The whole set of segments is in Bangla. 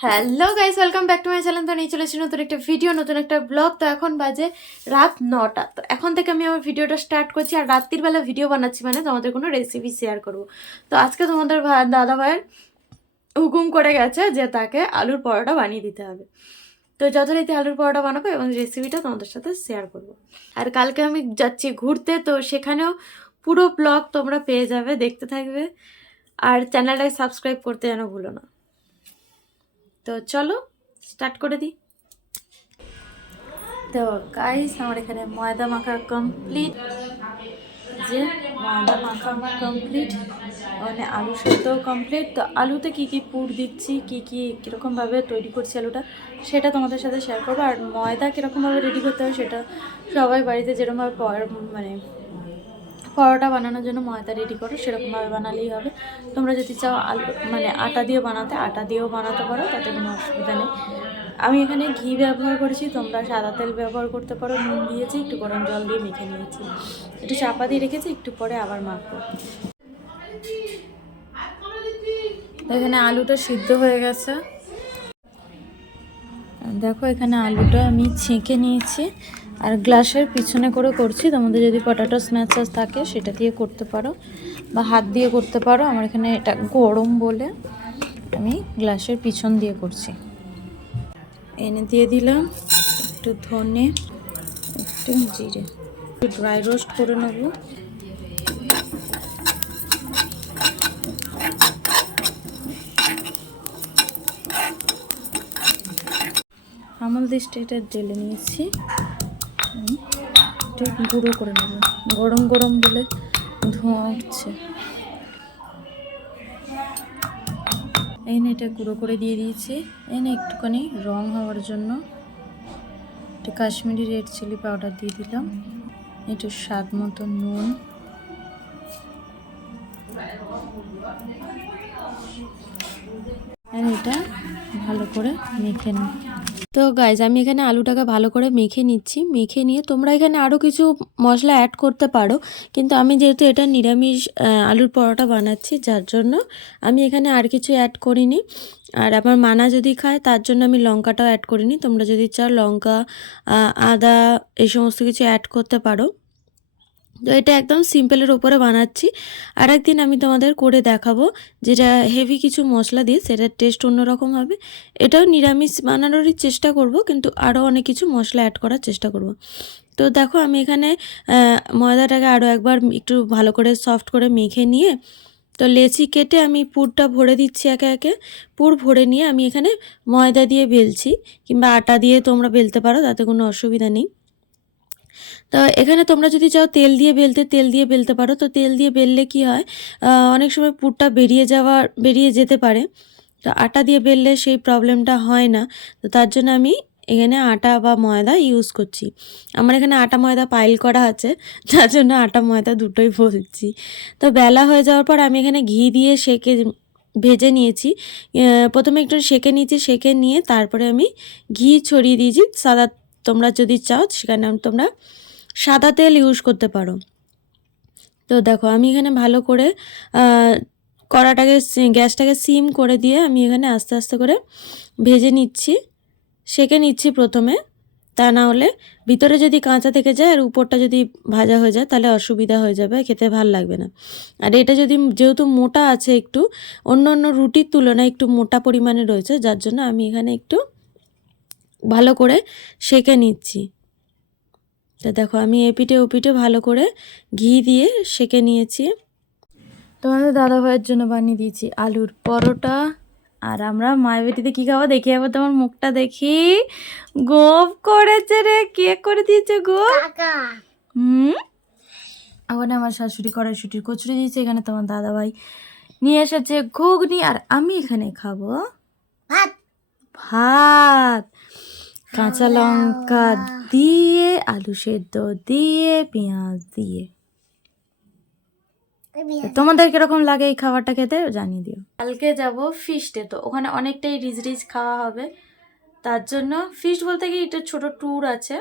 Hello guys welcome back to my channel তো নিয়ে চলেছি নতুন একটা ভিডিও নতুন একটা ব্লগ তো এখন বাজে রাত নটা। তো এখন থেকে আমি আমার ভিডিওটা স্টার্ট করছি আর রাত্রির বেলা ভিডিও বানাচ্ছি মানে তোমাদের কোনো রেসিপি শেয়ার করব। তো আজকে তোমাদের দাদা ভাইয়ের হুকুম করে গেছে যে তাকে আলুর পরোটা বানিয়ে দিতে হবে। তো যথারীতি আলুর পরোটা বানাবো এবং রেসিপিটা তোমাদের সাথে শেয়ার করব। আর কালকে আমি যাচ্ছি ঘুরতে, তো সেখানেও পুরো ব্লগ তোমরা পেয়ে যাবে, দেখতে থাকবে। আর চ্যানেলটাকে সাবস্ক্রাইব করতে যেন ভুলো না। তো চলো স্টার্ট করে দিই। তো গাইস আমার এখানে ময়দা মাখা কমপ্লিট যে ময়দা মাখা আমার কমপ্লিট মানে আলু সেদ্ধ কমপ্লিট তো আলুতে কি কি পুর দিচ্ছি, কি কি কীরকমভাবে তৈরি করছি আলুটা, সেটা তোমাদের সাথে শেয়ার করব। আর ময়দা কীরকমভাবে রেডি করতে হয়, সেটা সবাই বাড়িতে যেরকমভাবে মানে পরোটা বানানোর জন্য ময়দা রেডি করো, সেরকমভাবে বানালেই হবে। তোমরা যদি চাও আলু মানে আটা দিয়ে বানাতে, আটা দিয়েও বানাতে পারো, তাতে কোনো অসুবিধা নেই। আমি এখানে ঘি ব্যবহার করেছি, তোমরা সাদা তেল ব্যবহার করতে পারো, নুন দিয়েছি, একটু গরম জল দিয়ে মেখে নিয়েছি। একটু চাপা দিয়ে রেখেছি, একটু পরে আবার মাখবো। এখানে আলুটা সিদ্ধ হয়ে গেছে। দেখো, এখানে আলুটা আমি ছেঁকে নিয়েছি। আর গ্লাসের পিছনে করে করছি। তোমাদের যদি পটাটো স্ম্যাচাস থাকে, সেটা দিয়ে করতে পারো। বা হাত দিয়ে করতে পারো। আমার এখানে এটা গরম বলে আমি গ্লাসের পিছন দিয়ে করছি। এনে দিয়ে দিলাম একটু ধনে, একটু জিরে। একটু ড্রাই রোস্ট করে নেব। আমল দিসটা এটা ঢেলে নিয়েছি। একটু গুঁড়ো করে নেব। গরম গরম বলে ধোঁয়া উঠছে। এই এটা গুঁড়ো করে দিয়ে দিয়েছি। এই একটুখানি রং হওয়ার জন্য। একটু কাশ্মীরি রেড চিলি পাউডার দিয়ে দিলাম। একটু স্বাদ মতো নুন। এটা ভালো করে মেখে নিই তো গাইজ আমি এখানে আলুটাকে ভালো করে মেখে নিচ্ছি। মেখে নিয়ে তোমরা এখানে আরও কিছু মশলা অ্যাড করতে পারো। কিন্তু আমি যেহেতু এটা নিরামিষ আলুর পরোটা বানাচ্ছি, যার জন্য আমি এখানে আর কিছু অ্যাড করিনি। আর আমার মানা যদি খায়, তার জন্য আমি লঙ্কাটাও অ্যাড করিনি। তোমরা যদি চাও লঙ্কা আদা, এই সমস্ত কিছু অ্যাড করতে পারো। তো এটা একদম সিম্পলের ওপরে বানাচ্ছি। আর একদিন আমি তোমাদের করে দেখাবো যেটা হেভি কিছু মশলা দিয়ে সেটার টেস্ট অন্যরকম হবে। এটাও নিরামিষ বানানোরই চেষ্টা করব, কিন্তু আরও অনেক কিছু মশলা অ্যাড করার চেষ্টা করব। তো দেখো আমি এখানে ময়দাটাকে আরও একবার একটু ভালো করে সফট করে মেখে নিয়ে, তো লেচি কেটে আমি পুরটা ভরে দিচ্ছি একে একে। পুর ভরে নিয়ে আমি এখানে ময়দা দিয়ে বেলছি, কিংবা আটা দিয়ে তোমরা বেলতে পারো, তাতে কোনো অসুবিধা নেই। তো এখানে তোমরা যদি চাও তেল দিয়ে বেলতে, তেল দিয়ে বেলতে পারো। তো তেল দিয়ে বেললে কি হয় অনেক সময় পুরটা বেরিয়ে যাওয়ার বেরিয়ে যেতে পারে। তো আটা দিয়ে বেললে সেই প্রবলেমটা হয় না। তো তার জন্য আমি এখানে আটা বা ময়দা ইউজ করছি। আমার এখানে আটা ময়দা পাইল করা আছে যার জন্য আটা ময়দা দুটোই বলছি। তো বেলা হয়ে যাওয়ার পর আমি এখানে ঘি দিয়ে সেকে ভেজে নিয়েছি। প্রথমে একটু সেকে নিয়েছি, সেকে নিয়ে তারপরে আমি ঘি ছড়িয়ে দিয়েছি, সাদা তোমরা যদি চাও, সেখানে তোমরা সাদা তেল ইউজ করতে পারো। তো দেখো, আমি এখানে ভালো করে কড়াটাকে গ্যাসটাকে সিম করে দিয়ে আমি এখানে আস্তে আস্তে করে ভেজে নিচ্ছি। সেকে নিচ্ছি প্রথমে। তা না হলে ভিতরে যদি কাঁচা থেকে যায় আর উপরটা যদি ভাজা হয়ে যায়, তাহলে অসুবিধা হয়ে যাবে, খেতে ভালো লাগবে না। আর এটা যদি যেহেতু মোটা আছে একটু, অন্য অন্য রুটির তুলনায় একটু মোটা পরিমাণে রয়েছে, যার জন্য আমি এখানে একটু ভালো করে সেঁকে নিচ্ছি। তো দেখো আমি এপিঠে ওপিঠে ভালো করে ঘি দিয়ে সেঁকে নিয়েছি। তোমাদের দাদা ভাইয়ের জন্য বানিয়ে দিয়েছি আলুর পরোটা। আর আমরা মায়ের বেটিতে কী খাব দেখি আবার তোমার মুখটা দেখি। গোপ করেছে রে কে করে দিয়েছে গোপ হুম? ওখানে আমার শাশুড়ি কড়াইশুটির কচুরি দিয়েছে এখানে তোমার দাদা ভাই নিয়ে এসেছে ঘুগনি। আর আমি এখানে খাব ভাত। ভাত। কাঁচা লঙ্কা দিয়ে আলু সেদ্ধ দিয়ে পেঁয়াজ দিয়ে। তোমাদের কীরকম লাগে এই খাবারটা খেতে জানিয়ে দিও। কালকে যাব ফিস্টে তো ওখানে অনেকটাই রিচ রিচ খাওয়া হবে। তার জন্য ফিস্ট বলতে কি এটা ছোট ট্যুর আছে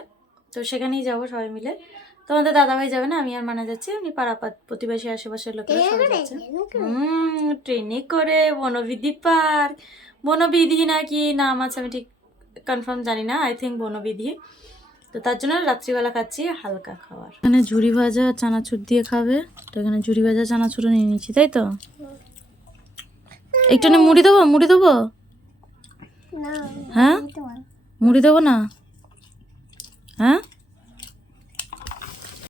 তো সেখানেই যাব সবাই মিলে। তোমাদের দাদাভাই যাবে না? আমি আর মানা যাচ্ছি এমনি পাড়াপাত প্রতিবেশী আশেপাশের লোকেরা সবাই যাচ্ছে। হুম ট্রেনে করে বনবিধি পার্ক। বনবিধি নাকি নাম আছে আমি ঠিক কনফার্ম জানি না আই থিঙ্ক বনবিধি। তো তার জন্য রাত্রিবেলা খাচ্ছি হালকা খাবার। এখানে ঝুড়ি ভাজা চানাচুর দিয়ে খাবে। তো এখানে ঝুড়ি ভাজা চানাচুরও নিয়ে নিচ্ছি তাই তো? একটু মুড়ি দেবো মুড়ি দেবো? হ্যাঁ? মুড়ি দেবো না? হ্যাঁ?